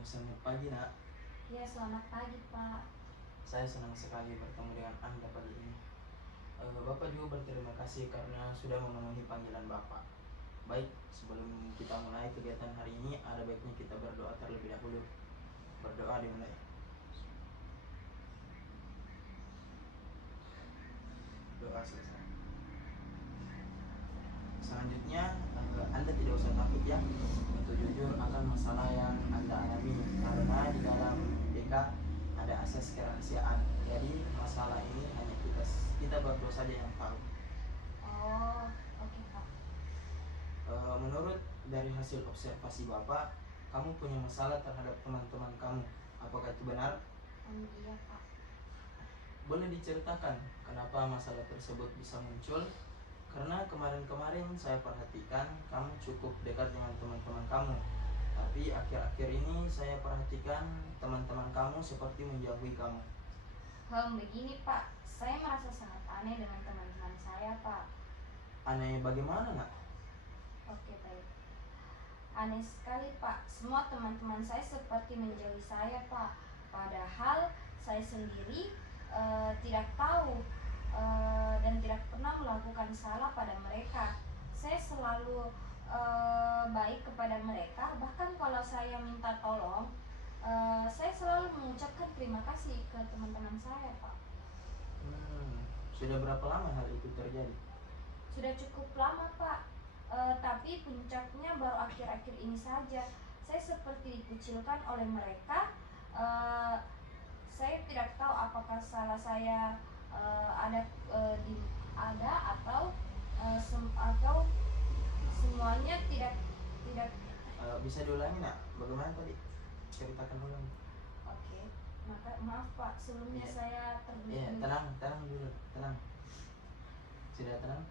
Selamat pagi nak. Ya, selamat pagi, Pak. Saya senang sekali bertemu dengan Anda pagi ini. Bapak juga berterima kasih karena sudah memenuhi panggilan Bapak. Baik, sebelum kita mulai kegiatan hari ini, ada baiknya kita berdoa terlebih dahulu. Berdoa dimulai. Doa selesai. Selanjutnya, Anda tidak usah takut ya untuk jujur akan masalah yang Anda alami, karena di dalam DK ada asas kerahasiaan. Jadi masalah ini hanya kita berdua saja yang tahu. Oh, oke, Pak. Menurut dari hasil observasi Bapak, kamu punya masalah terhadap teman-teman kamu. Apakah itu benar? Iya, Pak. Boleh diceritakan kenapa masalah tersebut bisa muncul? Karena kemarin-kemarin saya perhatikan kamu cukup dekat dengan teman-teman kamu. Tapi akhir-akhir ini saya perhatikan teman-teman kamu seperti menjauhi kamu. Begini, Pak. Saya merasa sangat aneh dengan teman-teman saya, Pak. Aneh bagaimana nak? Oke, baik. Aneh sekali, Pak. Semua teman-teman saya seperti menjauhi saya, Pak. Padahal saya sendiri tidak tahu dan tidak pernah melakukan salah pada mereka. Saya selalu baik kepada mereka. Bahkan kalau saya minta tolong, saya selalu mengucapkan terima kasih ke teman-teman saya, Pak. Sudah berapa lama hal itu terjadi? Sudah cukup lama, Pak. Tapi puncaknya baru akhir-akhir ini saja. Saya seperti dikucilkan oleh mereka. Saya tidak tahu apakah salah saya ada atau atau semuanya tidak. Bisa diulangi nak? Bagaimana tadi? Ceritakan ulang. Oke, maaf Pak, sebelumnya saya Iya, tenang dulu, tenang. Sudah tenang?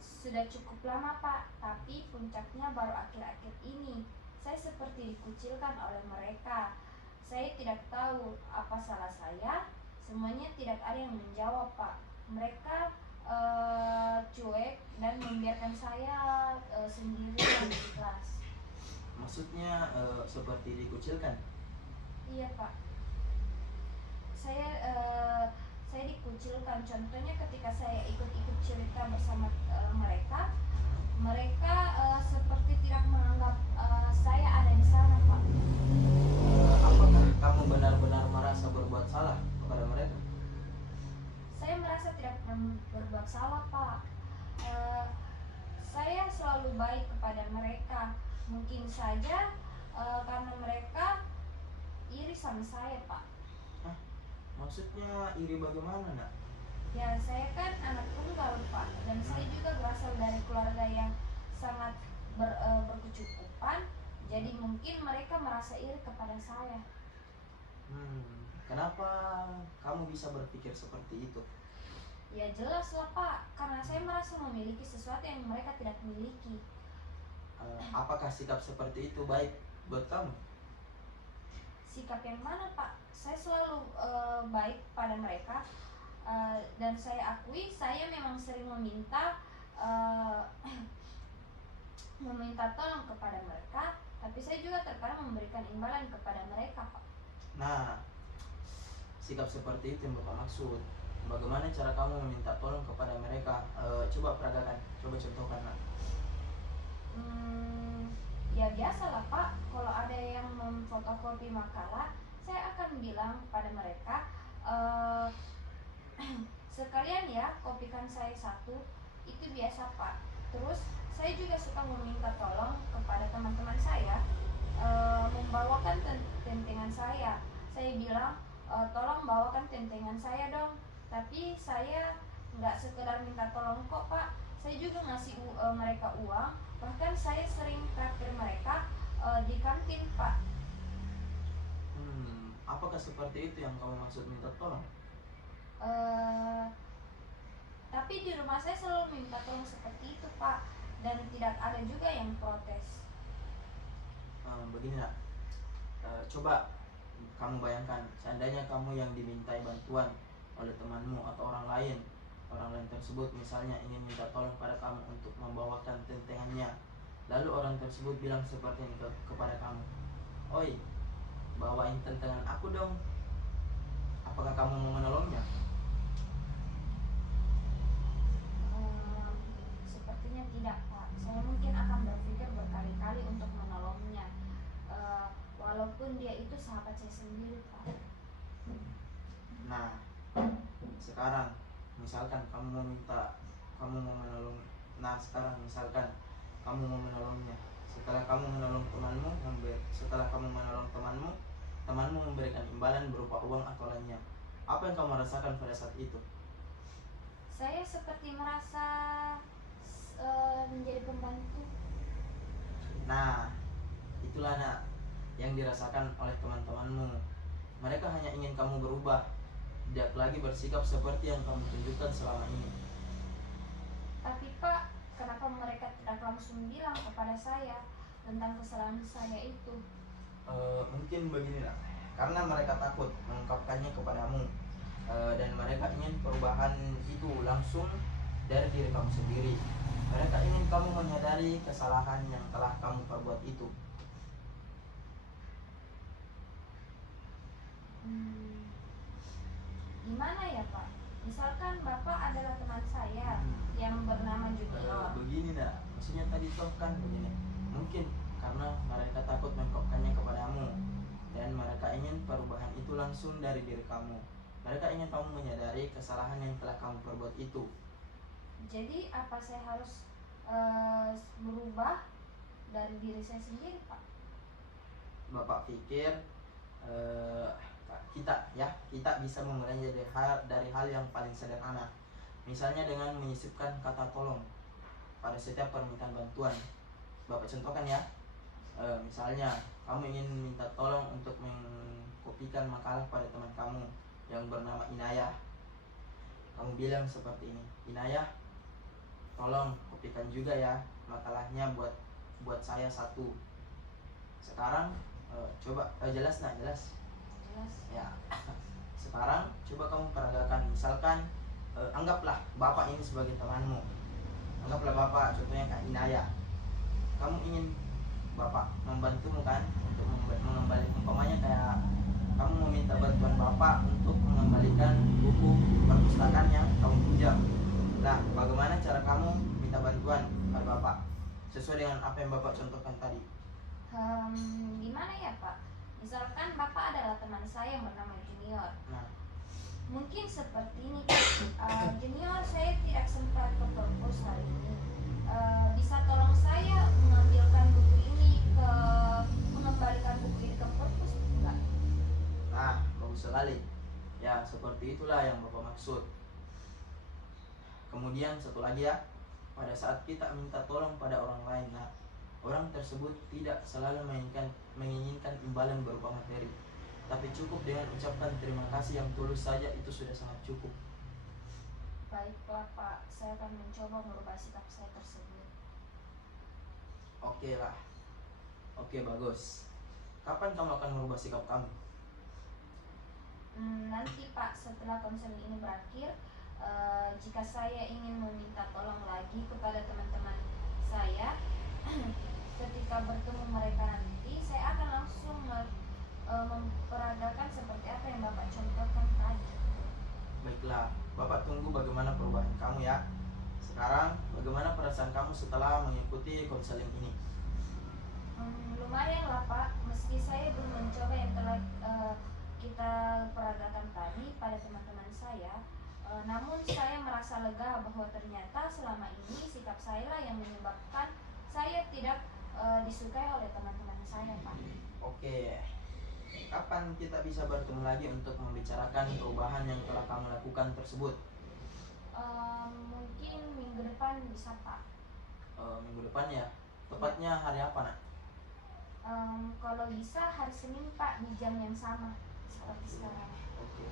Sudah cukup lama Pak, tapi puncaknya baru akhir-akhir ini. Saya seperti dikucilkan oleh mereka. Saya tidak tahu apa salah saya. Semuanya tidak ada yang menjawab Pak. Mereka cuek dan membiarkan saya sendirian di kelas. Maksudnya seperti dikucilkan? Iya Pak. Saya dikucilkan. Contohnya ketika saya ikut-ikut cerita bersama mereka seperti tidak menganggap saya ada di sana, Pak. Apakah kamu benar-benar merasa berbuat salah kepada mereka? Saya merasa tidak pernah berbuat salah, Pak. Saya selalu baik kepada mereka. Mungkin saja karena mereka iri sama saya, Pak. Maksudnya iri bagaimana nak? Ya, saya kan anak tunggal Pak, dan saya juga berasal dari keluarga yang sangat berkecukupan. Jadi mungkin mereka merasa iri kepada saya. Kenapa kamu bisa berpikir seperti itu? Ya jelas lah Pak, karena saya merasa memiliki sesuatu yang mereka tidak miliki. Apakah sikap seperti itu baik buat kamu? Sikap yang mana Pak? Saya selalu baik pada mereka. Dan saya akui saya memang sering meminta tolong kepada mereka, tapi saya juga terkadang memberikan imbalan kepada mereka, Pak. Nah, sikap seperti itu yang Bapak maksud. Bagaimana cara kamu meminta tolong kepada mereka? Coba peragakan, coba contohkan nak. Ya biasalah Pak, kalau ada yang memfotokopi makalah, saya akan bilang pada mereka, sekalian ya kopikan saya satu. Itu biasa Pak. Terus saya juga suka meminta tolong kepada teman-teman saya membawakan tentengan saya. Saya bilang tolong bawakan tentengan saya dong. Tapi saya nggak sekedar minta tolong kok Pak, saya juga ngasih mereka uang. Bahkan saya sering traktir mereka di kantin Pak. Apakah seperti itu yang kamu maksud minta tolong? Tapi di rumah saya selalu minta tolong seperti itu Pak, dan tidak ada juga yang protes. Begini nak, coba kamu bayangkan seandainya kamu yang dimintai bantuan oleh temanmu atau orang lain tersebut misalnya ingin minta tolong pada kamu untuk membawakan tentengannya, lalu orang tersebut bilang seperti ini kepada kamu, "Oi, bawain tantangan aku dong. Apakah kamu mau menolongnya?" Ehm, Sepertinya tidak, Pak. Saya mungkin akan berpikir berkali-kali untuk menolongnya. Walaupun dia itu sahabat saya sendiri, Pak. Nah, sekarang misalkan kamu mau menolong. Nah, sekarang misalkan kamu mau menolongnya. Setelah kamu menolong temanmu, temanmu memberikan imbalan berupa uang atau lainnya. Apa yang kamu rasakan pada saat itu? Saya seperti merasa menjadi pembantu. Nah, itulah nak yang dirasakan oleh teman-temanmu. Mereka hanya ingin kamu berubah, tidak lagi bersikap seperti yang kamu tunjukkan selama ini. Tapi Pak, kenapa mereka tidak langsung bilang kepada saya tentang kesalahan saya itu? Mungkin begini nak, karena mereka takut mengungkapkannya kepadamu. Dan mereka ingin perubahan itu langsung dari diri kamu sendiri. Mereka ingin kamu menyadari kesalahan yang telah kamu perbuat itu. Gimana ya Pak? Misalkan Bapak adalah teman saya yang bernama Junior. Begini nak, maksudnya tadi toh kan begini. Mungkin karena mereka takut mengungkapkannya kepadamu, dan mereka ingin perubahan itu langsung dari diri kamu. Mereka ingin kamu menyadari kesalahan yang telah kamu perbuat itu. Jadi apa saya harus berubah dari diri saya sendiri, Pak? Bapak pikir kita bisa memulainya dari hal yang paling sederhana. Misalnya dengan menyisipkan kata tolong pada setiap permintaan bantuan. Bapak contohkan ya. Misalnya kamu ingin minta tolong untuk mengkopikan makalah pada teman kamu yang bernama Inayah. Kamu bilang seperti ini, "Inayah, tolong kopikan juga ya makalahnya buat saya satu." Sekarang coba jelas nak, jelas ya. Sekarang coba kamu peragakan. Misalkan anggaplah Bapak ini sebagai temanmu. Anggaplah Bapak contohnya Kak Inayah. Kamu ingin Bapak membantumu kan untuk mengembalikan, umpamanya kayak kamu meminta bantuan Bapak untuk mengembalikan buku perpustakaan yang kamu pinjam. Nah, bagaimana cara kamu minta bantuan pada Bapak sesuai dengan apa yang Bapak contohkan tadi? Gimana ya Pak? Misalkan Bapak adalah teman saya yang bernama Junior. Nah, Mungkin seperti ini, Junior, saya tidak sempat ke perpus hari ini. Bisa tolong saya mengambilkan buku ini mengembalikan buku ini ke perpus enggak? nah, bagus sekali. Ya, seperti itulah yang Bapak maksud. Kemudian satu lagi ya, pada saat kita minta tolong pada orang lain, nah, orang tersebut tidak selalu menginginkan imbalan berupa materi, tapi cukup dengan ucapan terima kasih yang tulus saja itu sudah sangat cukup. Baiklah Pak, saya akan mencoba merubah sikap saya tersebut. Oke lah. Oke, bagus. Kapan kamu akan merubah sikap kamu? Nanti Pak, setelah konseling ini berakhir, jika saya ingin meminta tolong lagi kepada teman-teman saya, ketika bertemu mereka nanti, saya akan langsung memperagakan seperti apa yang Bapak contohkan tadi. Baiklah, Bapak tunggu bagaimana perubahan kamu ya. Sekarang, bagaimana perasaan kamu setelah mengikuti konseling ini? Lumayan lah Pak, meski saya belum mencoba yang telah kita peragakan tadi pada teman-teman saya, namun saya merasa lega bahwa ternyata selama ini sikap saya lah yang menyebabkan saya tidak disukai oleh teman-teman saya Pak. Oke, kapan kita bisa bertemu lagi untuk membicarakan perubahan yang telah kamu lakukan tersebut? Mungkin minggu depan bisa Pak. Minggu depan ya? Tepatnya hari apa nak? Kalau bisa hari Senin Pak, di jam yang sama seperti sekarang. Oke.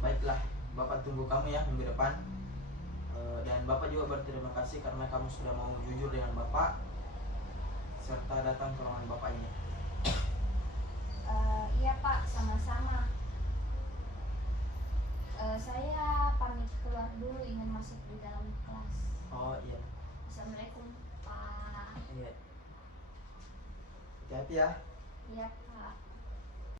Baiklah, Bapak tunggu kamu ya minggu depan. Dan Bapak juga berterima kasih karena kamu sudah mau jujur dengan Bapak serta datang ke ruangan Bapak ini. Iya Pak, sama-sama. Saya pamit keluar dulu, ingin masuk di dalam kelas. Oh iya. Assalamualaikum Pak. Iya. Hati-hati ya. Iya Pak.